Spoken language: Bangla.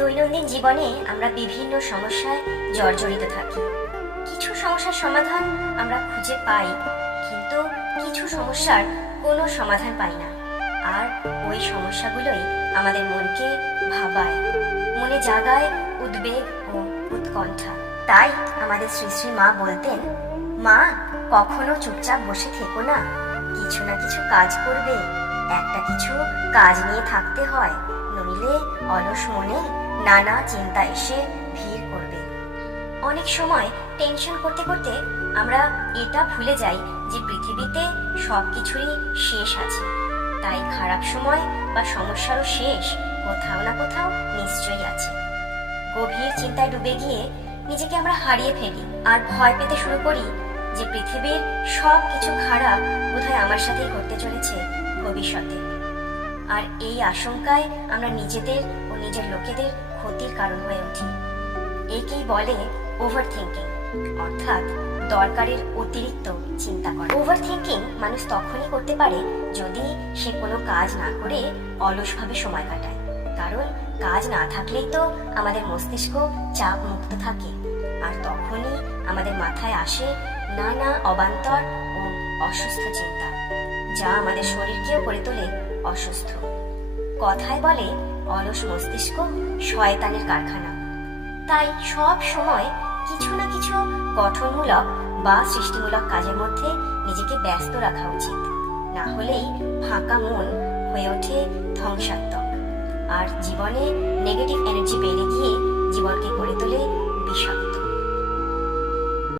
দৈনন্দিন জীবনে আমরা বিভিন্ন সমস্যায় জর্জরিত থাকি। কিছু সমস্যার সমাধান আমরা খুঁজে পাই, কিন্তু কিছু সমস্যার কোনো সমাধান পাই না। আর ওই সমস্যাগুলোই আমাদের মনকে ভাবায়, মনে জাগায় উদ্বেগ ও উৎকণ্ঠা। তাই আমাদের শ্রী শ্রী মা বলতেন, মা, কখনো চুপচাপ বসে থেকো না। কিছু না কিছু কাজ করবে। একটা কিছু কাজ নিয়ে থাকতে হয়। নইলে অলস মনে নানা চিন্তা এসে ভিড় করবে। অনেক সময় টেনশন করতে করতে আমরা এটা ভুলে যাই যে পৃথিবীতে সব কিছুরই শেষ আছে। তাই খারাপ সময় বা সমস্যারও শেষ কোথাও না কোথাও নিশ্চয়ই আছে। গভীর চিন্তায় ডুবে গিয়ে নিজেকে আমরা হারিয়ে ফেলি আর ভয় পেতে শুরু করি যে পৃথিবীর সব কিছু খারাপ বোধহয় আমার সাথেই ঘটতে চলেছে ভবিষ্যতে। আর এই আশঙ্কায় আমরা নিজেদের ও নিজের লোকেদের ক্ষতির কারণ হয়ে উঠি। একেই বলে ওভার থিঙ্কিং অর্থাৎ দরকারের অতিরিক্ত চিন্তা করা। ওভার থিঙ্কিং মানুষ তখনই করতে পারে যদি সে কোনো কাজ না করে অলসভাবে সময় কাটায়। কারণ কাজ না থাকলেই তো আমাদের মস্তিষ্ক চাপ মুক্ত থাকে। আর তখনই আমাদের মাথায় আসে নানা অবান্তর ও অসুস্থ চিন্তা। যা আমাদের শরীরকেও করে তোলে অসুস্থ। কথায় বলে, অলস মস্তিষ্ক শয়তানের কারখানা। তাই সব সময় কিছু না কিছু গঠনমূলক বা সৃষ্টিমূলক কাজের মধ্যে নিজেকে ব্যস্ত রাখা উচিত। না হলেই ফাঁকা মন হয়ে ওঠে ধ্বংসাত্মক। আর জীবনে নেগেটিভ এনার্জি বেড়ে গিয়ে জীবনকে